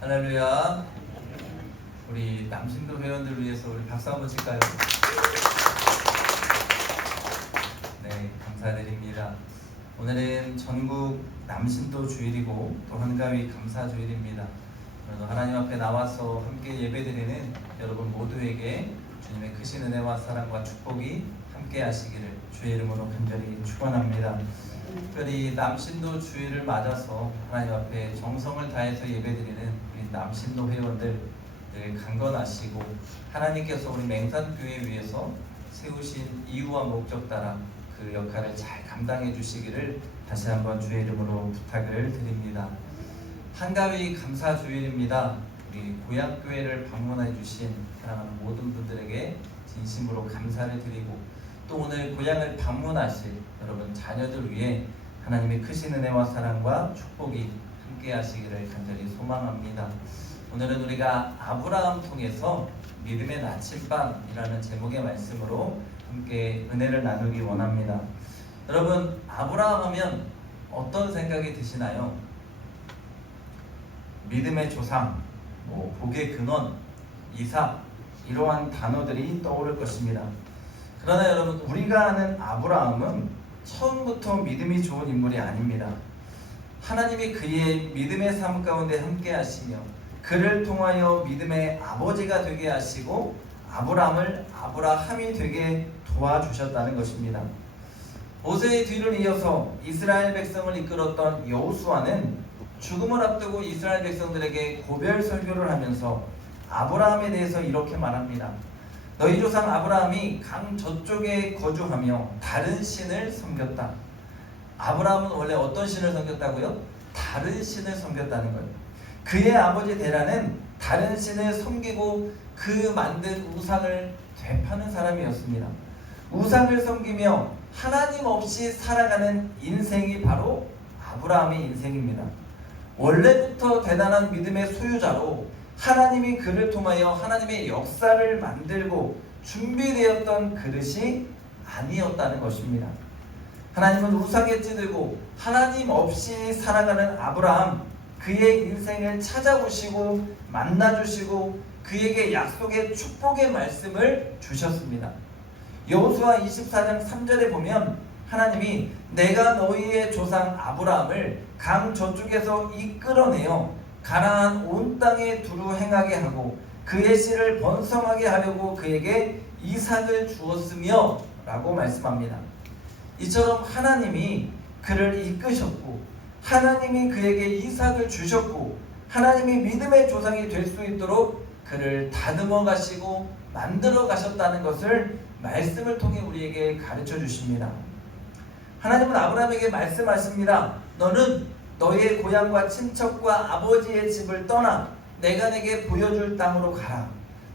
할렐루야. 우리 남신도 회원들 위해서 우리 박수 한번 칠까요? 네, 감사드립니다. 오늘은 전국 남신도 주일이고 또 한가위 감사 주일입니다. 오늘도 하나님 앞에 나와서 함께 예배드리는 여러분 모두에게 주님의 크신 은혜와 사랑과 축복이 함께 하시기를 주의 이름으로 간절히 축원합니다. 특별히 남신도 주일을 맞아서 하나님 앞에 정성을 다해서 예배드리는 우리 남신도 회원들 늘 강건하시고 하나님께서 우리 맹산교회 위해서 세우신 이유와 목적 따라 그 역할을 잘 감당해 주시기를 다시 한번 주의 이름으로 부탁을 드립니다. 한가위 감사 주일입니다. 우리 고향교회를 방문해 주신 사랑하는 모든 분들에게 진심으로 감사를 드리고 또 오늘 고향을 방문하실 여러분 자녀들 위해 하나님의 크신 은혜와 사랑과 축복이 함께 하시기를 간절히 소망합니다. 오늘은 우리가 아브라함 통해서 믿음의 나침반이라는 제목의 말씀으로 함께 은혜를 나누기 원합니다. 여러분, 아브라함 하면 어떤 생각이 드시나요? 믿음의 조상, 복의 근원, 이삭 이러한 단어들이 떠오를 것입니다. 그러나 여러분, 우리가 아는 아브라함은 처음부터 믿음이 좋은 인물이 아닙니다. 하나님이 그의 믿음의 삶 가운데 함께 하시며 그를 통하여 믿음의 아버지가 되게 하시고 아브라함을 아브라함이 되게 도와주셨다는 것입니다. 모세의 뒤를 이어서 이스라엘 백성을 이끌었던 여호수아는 죽음을 앞두고 이스라엘 백성들에게 고별 설교를 하면서 아브라함에 대해서 이렇게 말합니다. 너희 조상 아브라함이 강 저쪽에 거주하며 다른 신을 섬겼다. 아브라함은 원래 어떤 신을 섬겼다고요? 다른 신을 섬겼다는 거예요. 그의 아버지 데라는 다른 신을 섬기고 그 만든 우상을 되파는 사람이었습니다. 우상을 섬기며 하나님 없이 살아가는 인생이 바로 아브라함의 인생입니다. 원래부터 대단한 믿음의 소유자로 하나님이 그를 통하여 하나님의 역사를 만들고 준비되었던 그릇이 아니었다는 것입니다. 하나님은 우상에 찌들고 하나님 없이 살아가는 아브라함, 그의 인생을 찾아오시고 만나주시고 그에게 약속의 축복의 말씀을 주셨습니다. 여호수아 24장 3절에 보면 하나님이 내가 너희의 조상 아브라함을 강 저쪽에서 이끌어내어 가나안 온 땅에 두루 행하게 하고 그의 씨를 번성하게 하려고 그에게 이삭을 주었으며 라고 말씀합니다. 이처럼 하나님이 그를 이끄셨고 하나님이 그에게 이삭을 주셨고 하나님이 믿음의 조상이 될 수 있도록 그를 다듬어 가시고 만들어 가셨다는 것을 말씀을 통해 우리에게 가르쳐 주십니다. 하나님은 아브라함에게 말씀하십니다. 너는 너의 고향과 친척과 아버지의 집을 떠나 내가 내게 보여줄 땅으로 가라.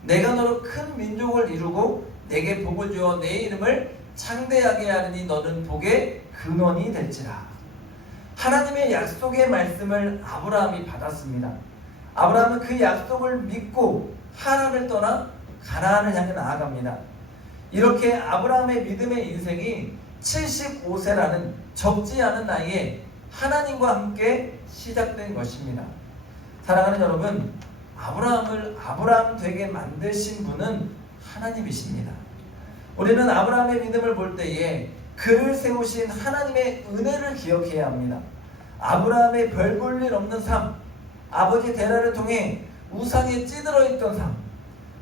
내가 너로 큰 민족을 이루고 내게 복을 주어 내 이름을 창대하게 하리니 너는 복의 근원이 될지라. 하나님의 약속의 말씀을 아브라함이 받았습니다. 아브라함은 그 약속을 믿고 하란을 떠나 가나안을 향해 나아갑니다. 이렇게 아브라함의 믿음의 인생이 75세라는 적지 않은 나이에 하나님과 함께 시작된 것입니다. 사랑하는 여러분, 아브라함을 아브라함 되게 만드신 분은 하나님이십니다. 우리는 아브라함의 믿음을 볼 때에 그를 세우신 하나님의 은혜를 기억해야 합니다. 아브라함의 별 볼 일 없는 삶, 아버지 데라를 통해 우상에 찌들어 있던 삶,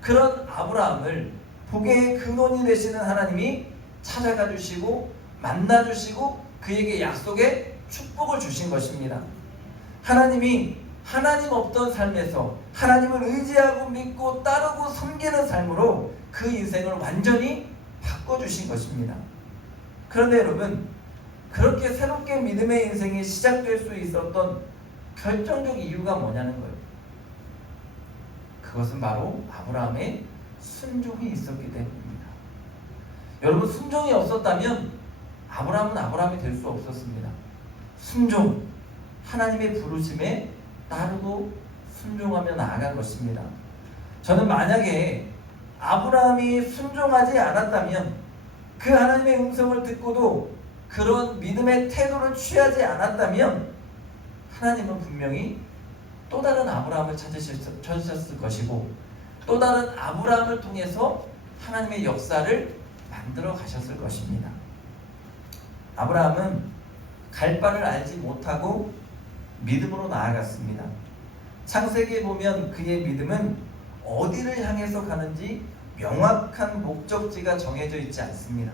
그런 아브라함을 복의 근원이 되시는 하나님이 찾아가 주시고 만나 주시고 그에게 약속의 축복을 주신 것입니다. 하나님이 하나님 없던 삶에서 하나님을 의지하고 믿고 따르고 섬기는 삶으로 그 인생을 완전히 바꿔주신 것입니다. 그런데 여러분, 그렇게 새롭게 믿음의 인생이 시작될 수 있었던 결정적 이유가 뭐냐는 거예요. 그것은 바로 아브라함의 순종이 있었기 때문입니다. 여러분, 순종이 없었다면 아브라함은 아브라함이 될 수 없었습니다. 순종, 하나님의 부르심에 따르고 순종하며 나아간 것입니다. 저는 만약에 아브라함이 순종하지 않았다면 그 하나님의 음성을 듣고도 그런 믿음의 태도를 취하지 않았다면 하나님은 분명히 또 다른 아브라함을 찾으셨을 것이고 또 다른 아브라함을 통해서 하나님의 역사를 만들어 가셨을 것입니다. 아브라함은 갈 바를 알지 못하고 믿음으로 나아갔습니다. 창세기에 보면 그의 믿음은 어디를 향해서 가는지 명확한 목적지가 정해져 있지 않습니다.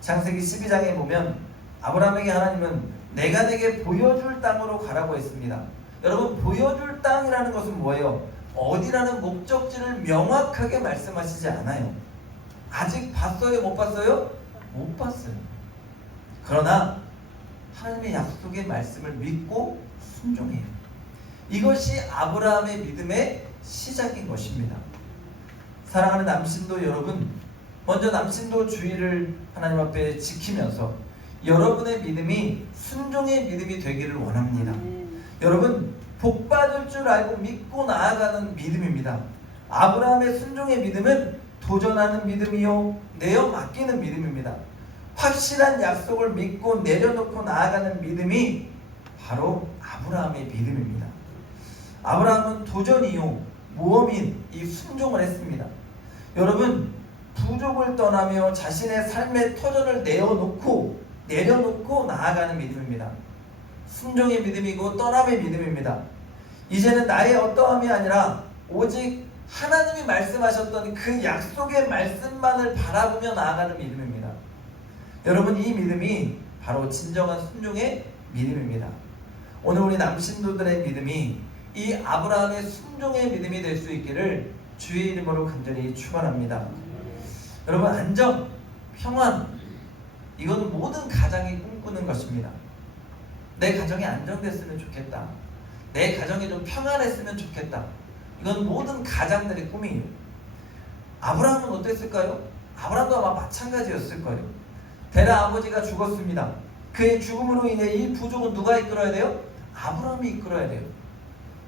창세기 12장에 보면 아브라함에게 하나님은 내가 내게 보여줄 땅으로 가라고 했습니다. 여러분, 보여줄 땅이라는 것은 뭐예요? 어디라는 목적지를 명확하게 말씀하시지 않아요. 아직 봤어요? 못 봤어요? 못 봤어요. 그러나 하나님의 약속의 말씀을 믿고 순종해요. 이것이 아브라함의 믿음의 시작인 것입니다. 사랑하는 남신도 여러분, 먼저 남신도 주의를 하나님 앞에 지키면서 여러분의 믿음이 순종의 믿음이 되기를 원합니다. 여러분, 복 받을 줄 알고 믿고 나아가는 믿음입니다. 아브라함의 순종의 믿음은 도전하는 믿음이요, 내어 맡기는 믿음입니다. 확실한 약속을 믿고 내려놓고 나아가는 믿음이 바로 아브라함의 믿음입니다. 아브라함은 도전이요, 모험인 이 순종을 했습니다. 여러분, 부족을 떠나며 자신의 삶의 터전을 내려놓고 나아가는 믿음입니다. 순종의 믿음이고 떠남의 믿음입니다. 이제는 나의 어떠함이 아니라 오직 하나님이 말씀하셨던 그 약속의 말씀만을 바라보며 나아가는 믿음입니다. 여러분, 이 믿음이 바로 진정한 순종의 믿음입니다. 오늘 우리 남신도들의 믿음이 이 아브라함의 순종의 믿음이 될 수 있기를 주의 이름으로 간절히 축원합니다. 여러분, 안정, 평안, 이건 모든 가장이 꿈꾸는 것입니다. 내 가정이 안정됐으면 좋겠다. 내 가정이 좀 평안했으면 좋겠다. 이건 모든 가장들의 꿈이에요. 아브라함은 어땠을까요? 아브라함도 아마 마찬가지였을 거예요. 데라 아버지가 죽었습니다. 그의 죽음으로 인해 이 부족은 누가 이끌어야 돼요? 아브라함이 이끌어야 돼요.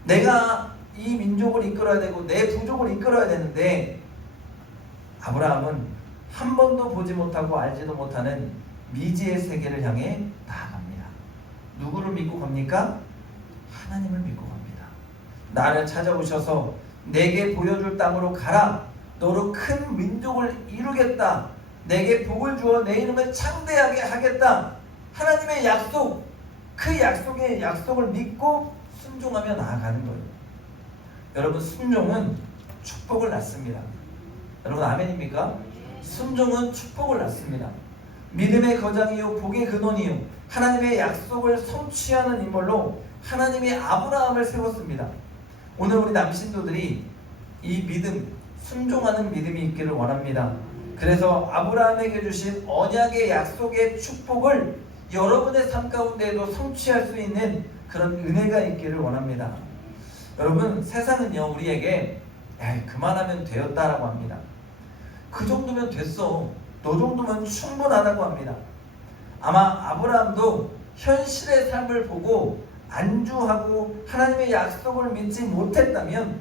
내가 이 민족을 이끌어야 되고 내 부족을 이끌어야 되는데 아브라함은 한 번도 보지 못하고 알지도 못하는 미지의 세계를 향해 나아갑니다. 누구를 믿고 갑니까? 하나님을 믿고 갑니다. 나를 찾아오셔서 내게 보여줄 땅으로 가라. 너로 큰 민족을 이루겠다. 내게 복을 주어 내 이름을 창대하게 하겠다. 하나님의 약속, 그 약속을 믿고 순종하며 나아가는 거예요. 여러분, 순종은 축복을 낳습니다. 여러분, 아멘입니까? 순종은 축복을 낳습니다. 믿음의 거장이요 복의 근원이요 하나님의 약속을 성취하는 인물로 하나님이 아브라함을 세웠습니다. 오늘 우리 남신도들이 이 믿음, 순종하는 믿음이 있기를 원합니다. 그래서 아브라함에게 주신 언약의 약속의 축복을 여러분의 삶 가운데에도 성취할 수 있는 그런 은혜가 있기를 원합니다. 여러분, 세상은요 우리에게 그만하면 되었다라고 합니다. 그 정도면 됐어, 너 정도면 충분하다고 합니다. 아마 아브라함도 현실의 삶을 보고 안주하고 하나님의 약속을 믿지 못했다면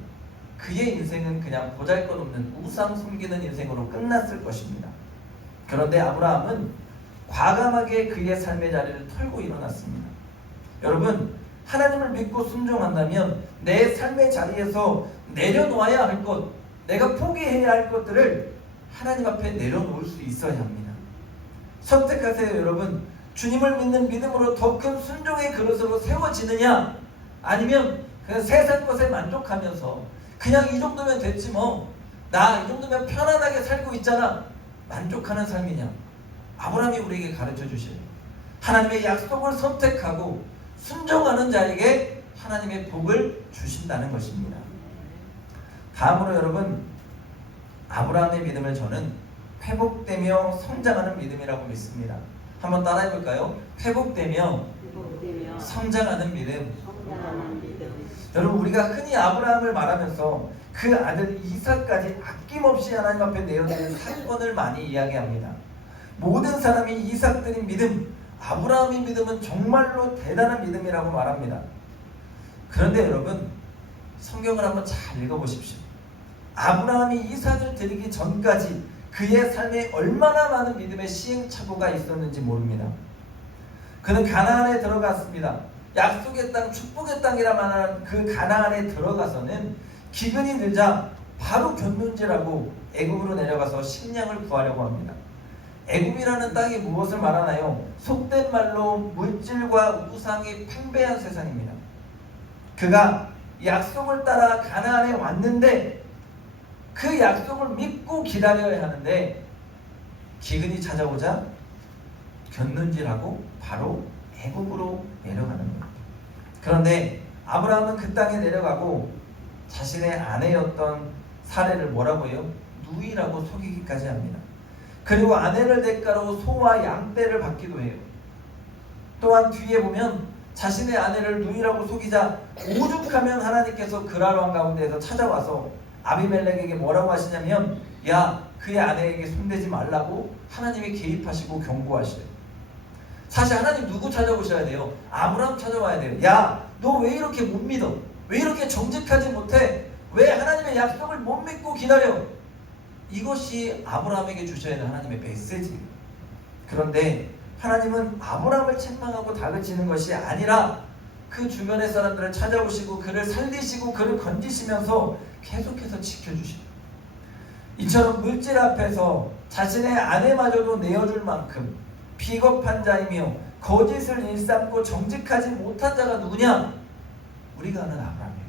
그의 인생은 그냥 보잘것없는 우상 숨기는 인생으로 끝났을 것입니다. 그런데 아브라함은 과감하게 그의 삶의 자리를 털고 일어났습니다. 여러분, 하나님을 믿고 순종한다면 내 삶의 자리에서 내려놓아야 할 것, 내가 포기해야 할 것들을 하나님 앞에 내려놓을 수 있어야 합니다. 선택하세요. 여러분, 주님을 믿는 믿음으로 더 큰 순종의 그릇으로 세워지느냐, 아니면 그냥 세상 것에 만족하면서 그냥 이 정도면 됐지 뭐, 나 이 정도면 편안하게 살고 있잖아, 만족하는 삶이냐. 아브라함이 우리에게 가르쳐 주시는 하나님의 약속을 선택하고 순종하는 자에게 하나님의 복을 주신다는 것입니다. 다음으로 여러분, 아브라함의 믿음을 저는 회복되며 성장하는 믿음이라고 믿습니다. 한번 따라해 볼까요? 회복되며 성장하는 믿음. 여러분, 우리가 흔히 아브라함을 말하면서 그 아들 이삭까지 아낌없이 하나님 앞에 내어드린 사건을 많이 이야기합니다. 모든 사람이 이삭 드린 믿음, 아브라함의 믿음은 정말로 대단한 믿음이라고 말합니다. 그런데 여러분, 성경을 한번 잘 읽어보십시오. 아브라함이 이삭을 드리기 전까지 그의 삶에 얼마나 많은 믿음의 시행착오가 있었는지 모릅니다. 그는 가나안에 들어갔습니다. 약속의 땅, 축복의 땅이라 말하는 그 가나안에 들어가서는 기근이 늘자 바로 견눈질하고 애굽으로 내려가서 식량을 구하려고 합니다. 애굽이라는 땅이 무엇을 말하나요? 속된 말로 물질과 우상이 팽배한 세상입니다. 그가 약속을 따라 가나안에 왔는데 그 약속을 믿고 기다려야 하는데 기근이 찾아오자 견눈질하고 바로 애굽으로 내려가는 거예요. 그런데 아브라함은 그 땅에 내려가고 자신의 아내였던 사례를 뭐라고 해요? 누이라고 속이기까지 합니다. 그리고 아내를 대가로 소와 양떼를 받기도 해요. 또한 뒤에 보면 자신의 아내를 누이라고 속이자 오죽하면 하나님께서 그랄 왕 가운데에서 찾아와서 아비멜렉에게 뭐라고 하시냐면 야, 그의 아내에게 손대지 말라고 하나님이 개입하시고 경고하시래요. 사실 하나님 누구 찾아오셔야 돼요? 아브라함 찾아와야 돼요. 야, 너 왜 이렇게 못 믿어? 왜 이렇게 정직하지 못해? 왜 하나님의 약속을 못 믿고 기다려? 이것이 아브라함에게 주셔야 하는 하나님의 메시지예요. 그런데 하나님은 아브라함을 책망하고 다그치는 것이 아니라 그 주변의 사람들을 찾아오시고 그를 살리시고 그를 건지시면서 계속해서 지켜주시고, 이처럼 물질 앞에서 자신의 아내마저도 내어줄 만큼 비겁한 자이며 거짓을 일삼고 정직하지 못한 자가 누구냐? 우리가 아는 아브라함이에요.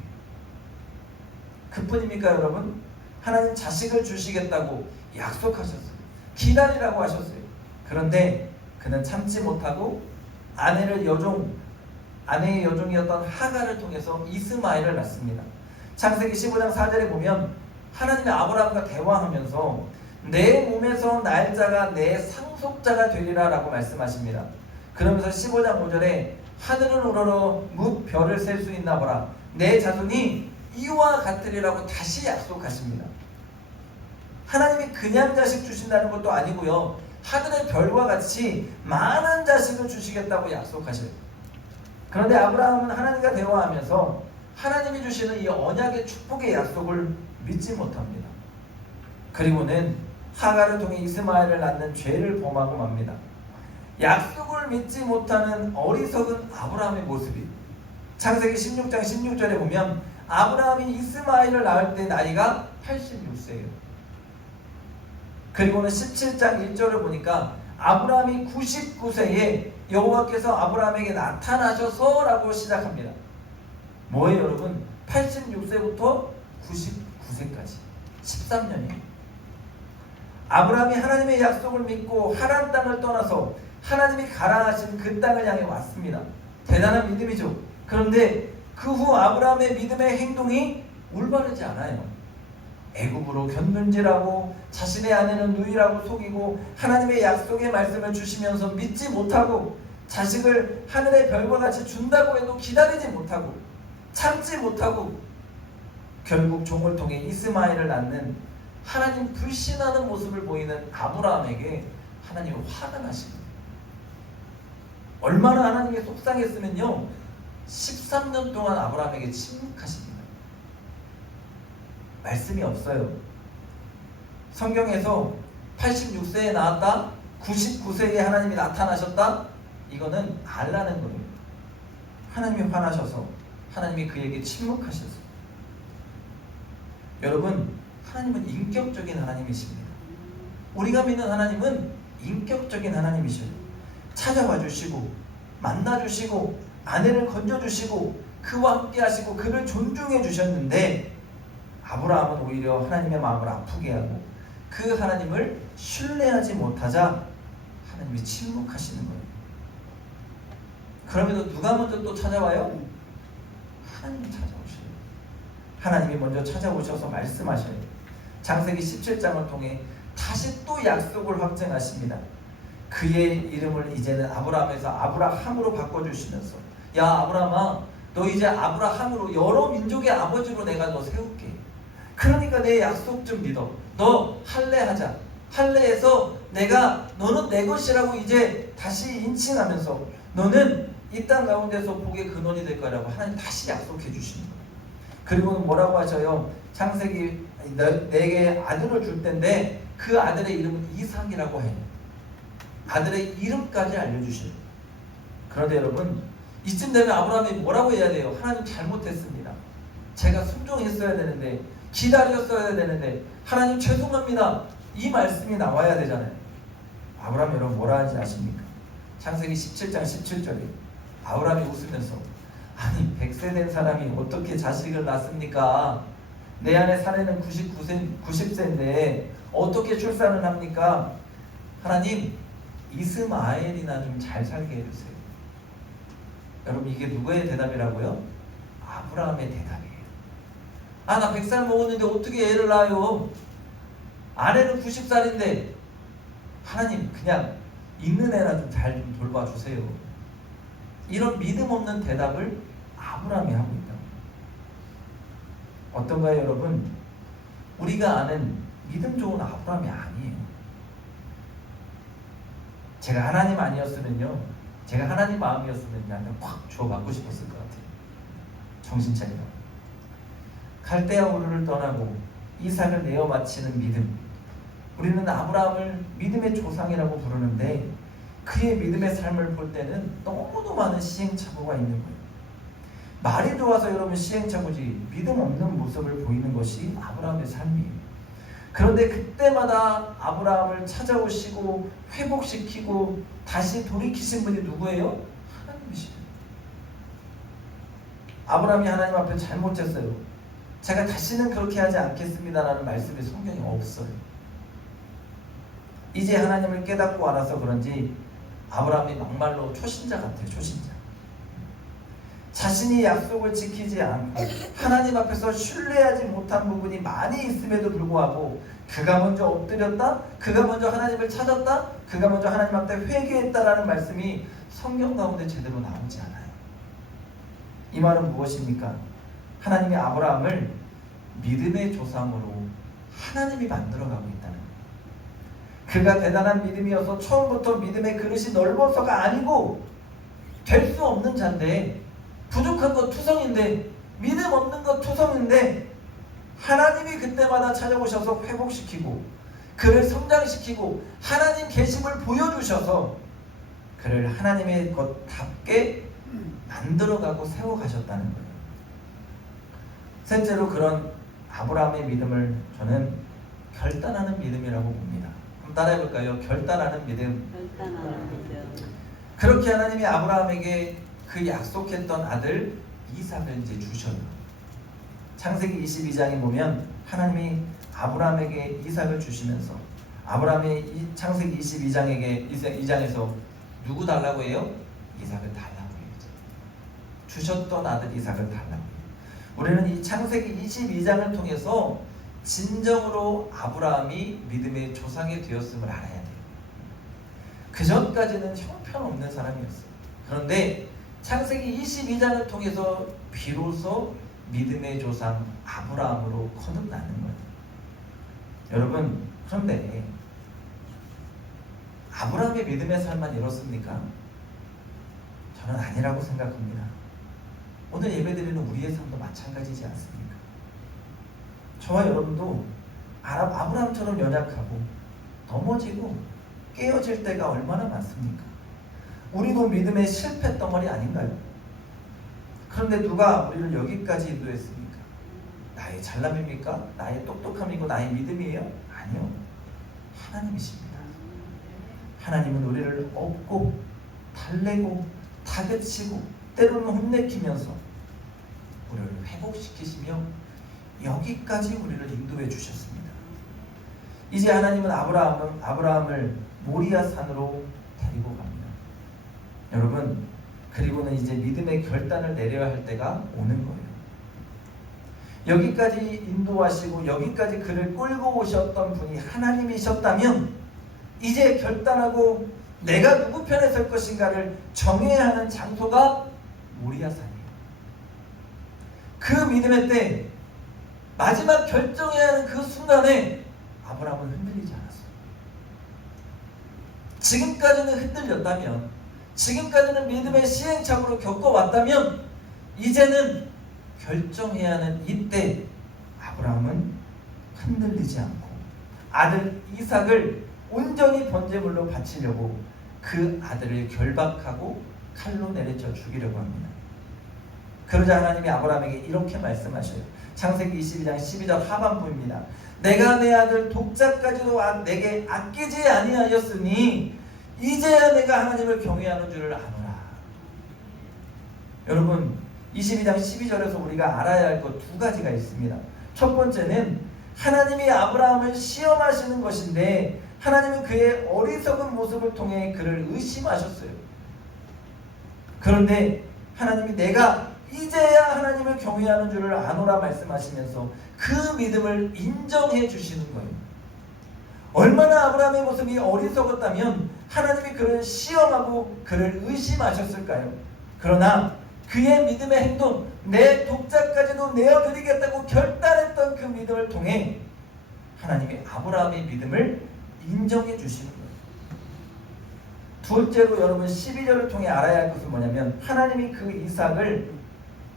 그뿐입니까 여러분? 하나님 자식을 주시겠다고 약속하셨어요. 기다리라고 하셨어요. 그런데 그는 참지 못하고 아내의 여종이었던 하갈을 통해서 이스마엘을 낳습니다. 창세기 15장 4절에 보면 하나님이 아브라함과 대화하면서 내 몸에서 날 자가 내 상속자가 되리라 라고 말씀하십니다. 그러면서 15장 5절에 하늘을 우러러 뭇 별을 셀 수 있나 보라, 내 자손이 이와 같으리라고 다시 약속하십니다. 하나님이 그냥 자식 주신다는 것도 아니고요, 하늘의 별과 같이 많은 자식을 주시겠다고 약속하셔요. 그런데 아브라함은 하나님과 대화하면서 하나님이 주시는 이 언약의 축복의 약속을 믿지 못합니다. 그리고는 하갈을 통해 이스마엘을 낳는 죄를 범하고 맙니다. 약속을 믿지 못하는 어리석은 아브라함의 모습이 창세기 16장 16절에 보면 아브라함이 이스마엘을 낳을 때 나이가 86세예요. 그리고는 17장 1절을 보니까 아브라함이 99세에 여호와께서 아브라함에게 나타나셔서 라고 시작합니다. 뭐예요 여러분? 86세부터 99세까지 13년이에요. 아브라함이 하나님의 약속을 믿고 하란 땅을 떠나서 하나님이 가라 하신 그 땅을 향해 왔습니다. 대단한 믿음이죠. 그런데 그 후 아브라함의 믿음의 행동이 올바르지 않아요. 애굽으로 견눈질하고 자신의 아내는 누이라고 속이고 하나님의 약속의 말씀을 주시면서 믿지 못하고 자식을 하늘의 별과 같이 준다고 해도 기다리지 못하고 참지 못하고 결국 종을 통해 이스마엘을 낳는 하나님 불신하는 모습을 보이는 아브라함에게 하나님은 화가 나십니다. 얼마나 하나님이 속상했으면요, 13년 동안 아브라함에게 침묵하십니다. 말씀이 없어요. 성경에서 86세에 나왔다, 99세에 하나님이 나타나셨다, 이거는 알라는 거예요. 하나님이 화나셔서 하나님이 그에게 침묵하셨어요. 여러분, 하나님은 인격적인 하나님이십니다. 우리가 믿는 하나님은 인격적인 하나님이셔요. 찾아와 주시고 만나 주시고 아내를 건져 주시고 그와 함께 하시고 그를 존중해 주셨는데 아브라함은 오히려 하나님의 마음을 아프게 하고 그 하나님을 신뢰하지 못하자 하나님이 침묵하시는 거예요. 그럼에도 누가 먼저 또 찾아와요? 하나님이 찾아오셔요. 하나님이 먼저 찾아오셔서 말씀하셔요. 창세기 17장을 통해 다시 또 약속을 확증하십니다. 그의 이름을 이제는 아브라함에서 아브라함으로 바꿔주시면서 야 아브라함아, 너 이제 아브라함으로 여러 민족의 아버지로 내가 너 세울게. 그러니까 내 약속 좀 믿어. 너 할례하자. 할례해서 내가 너는 내 것이라고 이제 다시 인칭하면서 너는 이 땅 가운데서 복의 근원이 될 거라고 하나님 다시 약속해 주시는 거예요. 그리고는 뭐라고 하셔요? 창세기 내게 아들을 줄 텐데 그 아들의 이름은 이삭이라고 해요. 아들의 이름까지 알려주셔요. 그런데 여러분, 이쯤 되면 아브라함이 뭐라고 해야 돼요? 하나님 잘못했습니다. 제가 순종했어야 되는데, 기다렸어야 되는데, 하나님 죄송합니다. 이 말씀이 나와야 되잖아요. 아브라함 여러분 뭐라 하는지 아십니까? 창세기 17장 17절에 아브라함이 웃으면서, 아니 100세 된 사람이 어떻게 자식을 낳습니까? 내 안에 사례는 90세인데 어떻게 출산을 합니까? 하나님 이스마엘이나 좀 잘 살게 해주세요. 여러분 이게 누구의 대답이라고요? 아브라함의 대답이에요. 아, 나 100살 먹었는데 어떻게 애를 낳아요? 아내는 90살인데 하나님 그냥 있는 애나 좀 잘 좀 돌봐주세요. 이런 믿음 없는 대답을 아브라함이 하고 있다. 어떤가요 여러분? 우리가 아는 믿음 좋은 아브라함이 아니에요. 제가 하나님 아니었으면요, 제가 하나님 마음이었으면 나한테 확 주워받고 싶었을 것 같아요. 정신 차리라. 갈대아 우르를 떠나고 이삭을 내어 바치는 믿음. 우리는 아브라함을 믿음의 조상이라고 부르는데 그의 믿음의 삶을 볼 때는 너무도 많은 시행착오가 있는 거예요. 말이 좋아서 여러분 시행착오지 믿음 없는 모습을 보이는 것이 아브라함의 삶이에요. 그런데 그때마다 아브라함을 찾아오시고 회복시키고 다시 돌이키신 분이 누구예요? 하나님이시죠. 아브라함이 하나님 앞에 잘못했어요. 제가 다시는 그렇게 하지 않겠습니다라는 말씀이 성경에 없어요. 이제 하나님을 깨닫고 알아서 그런지 아브라함이 막말로 초신자 같아요. 초신자. 자신이 약속을 지키지 않고 하나님 앞에서 신뢰하지 못한 부분이 많이 있음에도 불구하고 그가 먼저 엎드렸다, 그가 먼저 하나님을 찾았다, 그가 먼저 하나님 앞에 회개했다라는 말씀이 성경 가운데 제대로 나오지 않아요. 이 말은 무엇입니까? 하나님이 아브라함을 믿음의 조상으로 하나님이 만들어가고 있다는 거예요. 그가 대단한 믿음이어서 처음부터 믿음의 그릇이 넓어서가 아니고 될 수 없는 자인데, 부족한 것 투성인데, 믿음 없는 것 투성인데 하나님이 그때마다 찾아오셔서 회복시키고 그를 성장시키고 하나님 계심을 보여주셔서 그를 하나님의 것답게 만들어가고 세워가셨다는 거예요. 셋째로 그런 아브라함의 믿음을 저는 결단하는 믿음이라고 봅니다. 한번 따라해볼까요? 결단하는 믿음. 결단하는 믿음. 그렇게 하나님이 아브라함에게 그 약속했던 아들 이삭을 이제 주셔요. 창세기 22장에 보면 하나님이 아브라함에게 이삭을 주시면서 아브라함이 창세기 22장에서 누구 달라고 해요? 이삭을 달라고 해요. 주셨던 아들 이삭을 달라고 해요. 우리는 이 창세기 22장을 통해서 진정으로 아브라함이 믿음의 조상이 되었음을 알아야 돼요. 그 전까지는 형편없는 사람이었어요. 그런데 창세기 22장을 통해서 비로소 믿음의 조상 아브라함으로 거듭나는 거예요. 여러분, 그런데 아브라함의 믿음의 삶만 이렇습니까? 저는 아니라고 생각합니다. 오늘 예배드리는 우리의 삶도 마찬가지지 않습니까? 저와 여러분도 아브라함처럼 연약하고 넘어지고 깨어질 때가 얼마나 많습니까? 우리도 믿음의 실패 덩어리 아닌가요? 그런데 누가 우리를 여기까지 인도했습니까? 나의 잘남입니까? 나의 똑똑함이고 나의 믿음이에요? 아니요. 하나님이십니다. 하나님은 우리를 업고 달래고 다그치고 때로는 혼내키면서 우리를 회복시키시며 여기까지 우리를 인도해 주셨습니다. 이제 하나님은 아브라함을 모리아 산으로 데리고 갑니다. 여러분, 그리고는 이제 믿음의 결단을 내려야 할 때가 오는 거예요. 여기까지 인도하시고 여기까지 그를 끌고 오셨던 분이 하나님이셨다면 이제 결단하고 내가 누구 편에 설 것인가를 정해야 하는 장소가 모리아산이에요. 그 믿음의 때 마지막 결정해야 하는 그 순간에 아브라함은 흔들리지 않았어요. 지금까지는 흔들렸다면, 지금까지는 믿음의 시행착오로 겪어왔다면 이제는 결정해야 하는 이때 아브라함은 흔들리지 않고 아들 이삭을 온전히 번제물로 바치려고 그 아들을 결박하고 칼로 내리쳐 죽이려고 합니다. 그러자 하나님이 아브라함에게 이렇게 말씀하셔요. 창세기 22장 12절 하반부입니다. 내가 내 아들 독자까지도 내게 아끼지 아니하였으니 이제야 내가 하나님을 경외하는 줄을 아노라. 여러분 22장 12절에서 우리가 알아야 할 것 두 가지가 있습니다. 첫 번째는 하나님이 아브라함을 시험하시는 것인데 하나님은 그의 어리석은 모습을 통해 그를 의심하셨어요. 그런데 하나님이 내가 이제야 하나님을 경외하는 줄을 아노라 말씀하시면서 그 믿음을 인정해 주시는 거예요. 얼마나 아브라함의 모습이 어리석었다면 하나님이 그를 시험하고 그를 의심하셨을까요? 그러나 그의 믿음의 행동, 내 독자까지도 내어드리겠다고 결단했던 그 믿음을 통해 하나님이 아브라함의 믿음을 인정해 주시는 거예요. 둘째로 여러분 12절을 통해 알아야 할 것은 뭐냐면 하나님이 그 이삭을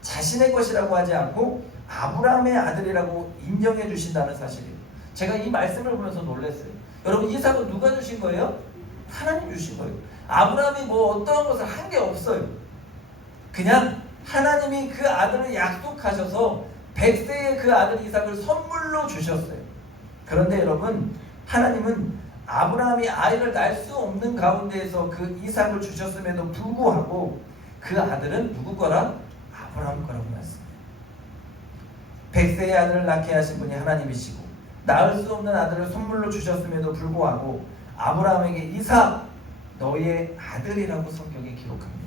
자신의 것이라고 하지 않고 아브라함의 아들이라고 인정해 주신다는 사실이에요. 제가 이 말씀을 보면서 놀랐어요. 여러분 이삭은 누가 주신 거예요? 하나님 주신 거예요. 아브라함이 뭐 어떠한 것을 한 게 없어요. 그냥 하나님이 그 아들을 약속하셔서 100세의 그 아들 이삭을 선물로 주셨어요. 그런데 여러분 하나님은 아브라함이 아이를 낳을 수 없는 가운데에서 그 이삭을 주셨음에도 불구하고 그 아들은 누구 거라? 아브라함 거라고 말씀해요. 100세의 아들을 낳게 하신 분이 하나님이시고 낳을 수 없는 아들을 선물로 주셨음에도 불구하고 아브라함에게 이삭 너의 아들이라고 성경에 기록합니다.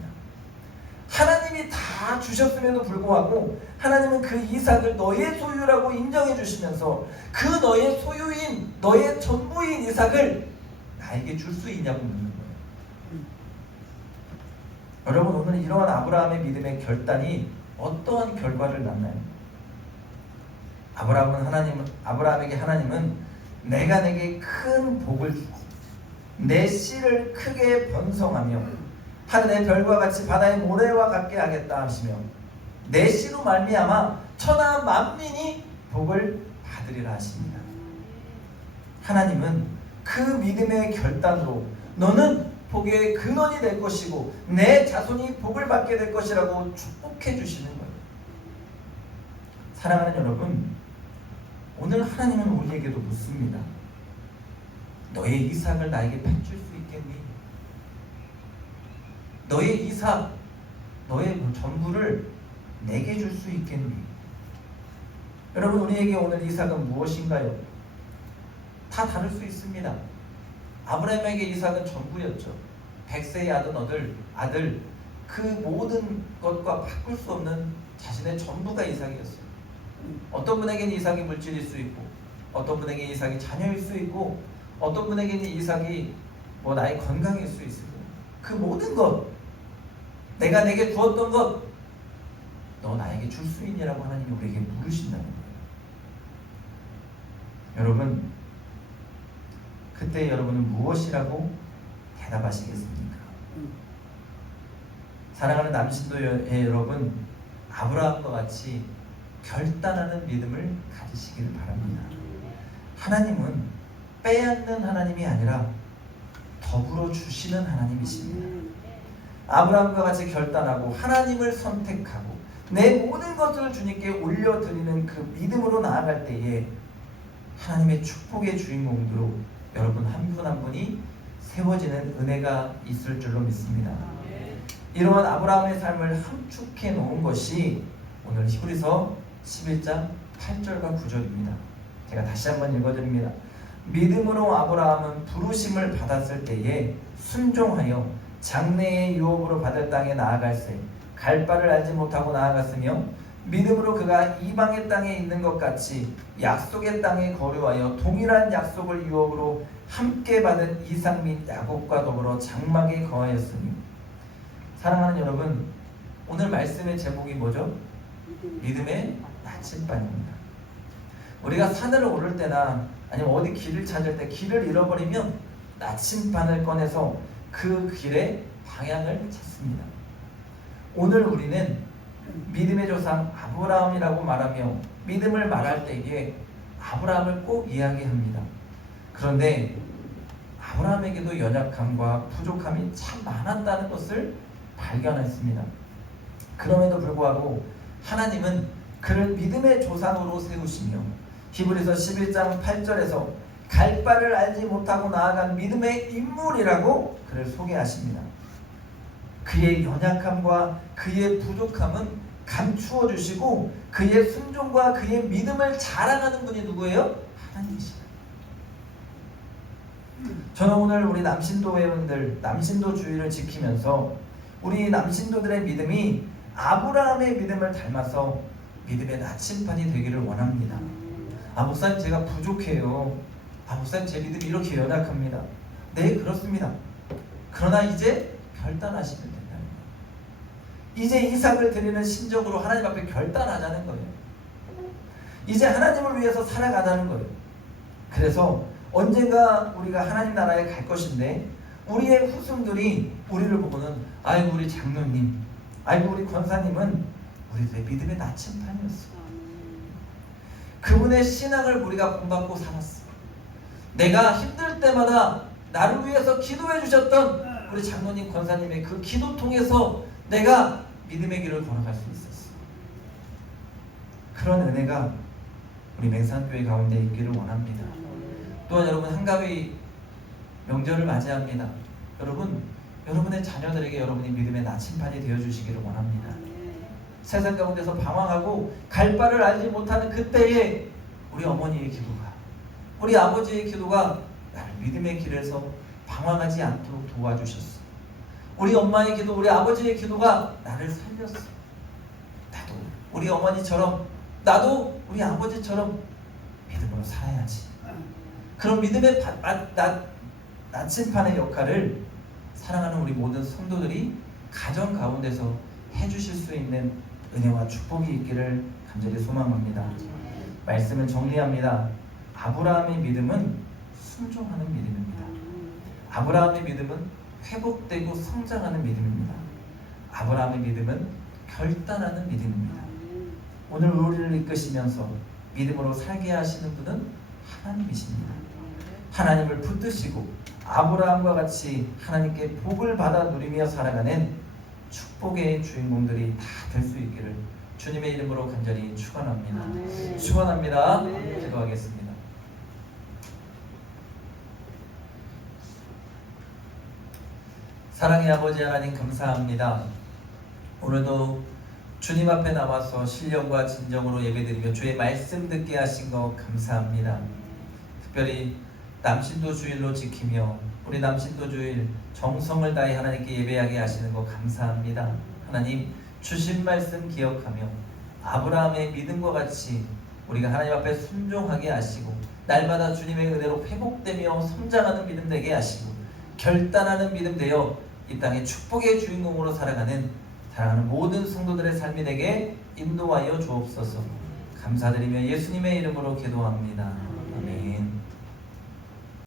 하나님이 다 주셨음에도 불구하고 하나님은 그 이삭을 너의 소유라고 인정해 주시면서 그 너의 소유인 너의 전부인 이삭을 나에게 줄 수 있냐고 묻는 거예요. 여러분 오늘 이러한 아브라함의 믿음의 결단이 어떠한 결과를 낳나요? 아브라함에게 하나님은 내가 내게 큰 복을 주고 내 씨를 크게 번성하며 하늘의 별과 같이 바다의 모래와 같게 하겠다 하시며 내 씨로 말미암아 천하 만민이 복을 받으리라 하십니다. 하나님은 그 믿음의 결단으로 너는 복의 근원이 될 것이고 내 자손이 복을 받게 될 것이라고 축복해 주시는 거예요. 사랑하는 여러분, 오늘 하나님은 우리에게도 묻습니다. 너의 이삭을 나에게 바칠 수 있겠니? 너의 이삭, 너의 전부를 내게 줄 수 있겠니? 여러분 우리에게 오늘 이삭은 무엇인가요? 다 다를 수 있습니다. 아브라함에게 이삭은 전부였죠. 100세의 아들 그 모든 것과 바꿀 수 없는 자신의 전부가 이삭이었어요. 어떤 분에게는 이삭이 물질일 수 있고 어떤 분에게 이삭이 자녀일 수 있고 어떤 분에게는 이삭이 뭐 나의 건강일 수 있어요. 그 모든 것 내가 내게 주었던 것 너 나에게 줄 수 있냐라고 하나님이 우리에게 물으신다는 거예요. 여러분 그때 여러분은 무엇이라고 대답하시겠습니까? 사랑하는 남신도의 여러분, 아브라함과 같이 결단하는 믿음을 가지시기를 바랍니다. 하나님은 빼앗는 하나님이 아니라 더불어 주시는 하나님이십니다. 아브라함과 같이 결단하고 하나님을 선택하고 내 모든 것을 주님께 올려드리는 그 믿음으로 나아갈 때에 하나님의 축복의 주인공으로 여러분 한 분 한 분이 세워지는 은혜가 있을 줄로 믿습니다. 이러한 아브라함의 삶을 함축해 놓은 것이 오늘 히브리서 11장 8절과 9절입니다. 제가 다시 한번 읽어드립니다. 믿음으로 아브라함은 부르심을 받았을 때에 순종하여 장래의 유업으로 받을 땅에 나아갈새 갈 바를 알지 못하고 나아갔으며 믿음으로 그가 이방의 땅에 있는 것 같이 약속의 땅에 거류하여 동일한 약속을 유업으로 함께 받은 이삭 및 야곱과 더불어 장막에 거하였으니. 사랑하는 여러분, 오늘 말씀의 제목이 뭐죠? 믿음의 나침반입니다. 우리가 산을 오를 때나 아니면 어디 길을 찾을 때 길을 잃어버리면 나침반을 꺼내서 그 길의 방향을 찾습니다. 오늘 우리는 믿음의 조상 아브라함이라고 말하며 믿음을 말할 때에 아브라함을 꼭 이야기합니다. 그런데 아브라함에게도 연약함과 부족함이 참 많았다는 것을 발견했습니다. 그럼에도 불구하고 하나님은 그를 믿음의 조상으로 세우시며 히브리서 11장 8절에서 갈 바를 알지 못하고 나아간 믿음의 인물이라고 그를 소개하십니다. 그의 연약함과 그의 부족함은 감추어 주시고 그의 순종과 그의 믿음을 자랑하는 분이 누구예요? 하나님이십니다. 저는 오늘 우리 남신도 회원들, 남신도 주의를 지키면서 우리 남신도들의 믿음이 아브라함의 믿음을 닮아서 믿음의 나침반이 되기를 원합니다. 목사님 제가 부족해요. 목사님 제 믿음이 이렇게 연약합니다. 네, 그렇습니다. 그러나 이제 결단하시면 된다. 이제 이삭을 드리는 심정으로 하나님 앞에 결단하자는 거예요. 이제 하나님을 위해서 살아가자는 거예요. 그래서 언젠가 우리가 하나님 나라에 갈 것인데 우리의 후손들이 우리를 보고는 아이고 우리 장로님, 아이고 우리 권사님은 우리들의 믿음의 나침반이었어. 그분의 신앙을 우리가 본받고 살았어. 내가 힘들 때마다 나를 위해서 기도해 주셨던 우리 장로님, 권사님의 그 기도 통해서 내가 믿음의 길을 걸어갈 수 있었어. 그런 은혜가 우리 맹산교회 가운데 있기를 원합니다. 또한 여러분 한가위 명절을 맞이합니다. 여러분의 자녀들에게 여러분이 믿음의 나침반이 되어주시기를 원합니다. 세상 가운데서 방황하고 갈 바를 알지 못하는 그때에 우리 어머니의 기도가, 우리 아버지의 기도가 나를 믿음의 길에서 방황하지 않도록 도와주셨어. 우리 엄마의 기도, 우리 아버지의 기도가 나를 살렸어. 나도 우리 어머니처럼, 나도 우리 아버지처럼 믿음으로 살아야지. 그런 믿음의 나침반의 역할을 사랑하는 우리 모든 성도들이 가정 가운데서 해주실 수 있는 은혜와 축복이 있기를 간절히 소망합니다. 말씀을 정리합니다. 아브라함의 믿음은 순종하는 믿음입니다. 아브라함의 믿음은 회복되고 성장하는 믿음입니다. 아브라함의 믿음은 결단하는 믿음입니다. 오늘 우리를 이끄시면서 믿음으로 살게 하시는 분은 하나님이십니다. 하나님을 붙드시고 아브라함과 같이 하나님께 복을 받아 누리며 살아가는 축복의 주인공들이 다 될 수 있기를 주님의 이름으로 간절히 축원합니다. 축원합니다. 기도하겠습니다. 사랑의 아버지 하나님 감사합니다. 오늘도 주님 앞에 나와서 신령과 진정으로 예배드리며 주의 말씀 듣게 하신 것 감사합니다. 특별히 남신도 주일로 지키며 우리 남신도 주일 정성을 다해 하나님께 예배하게 하시는 것 감사합니다. 하나님 주신 말씀 기억하며 아브라함의 믿음과 같이 우리가 하나님 앞에 순종하게 하시고 날마다 주님의 은혜로 회복되며 성장하는 믿음 되게 하시고 결단하는 믿음 되어 이 땅의 축복의 주인공으로 살아가는 사랑하는 모든 성도들의 삶이 되게 인도하여 주옵소서. 감사드리며 예수님의 이름으로 기도합니다.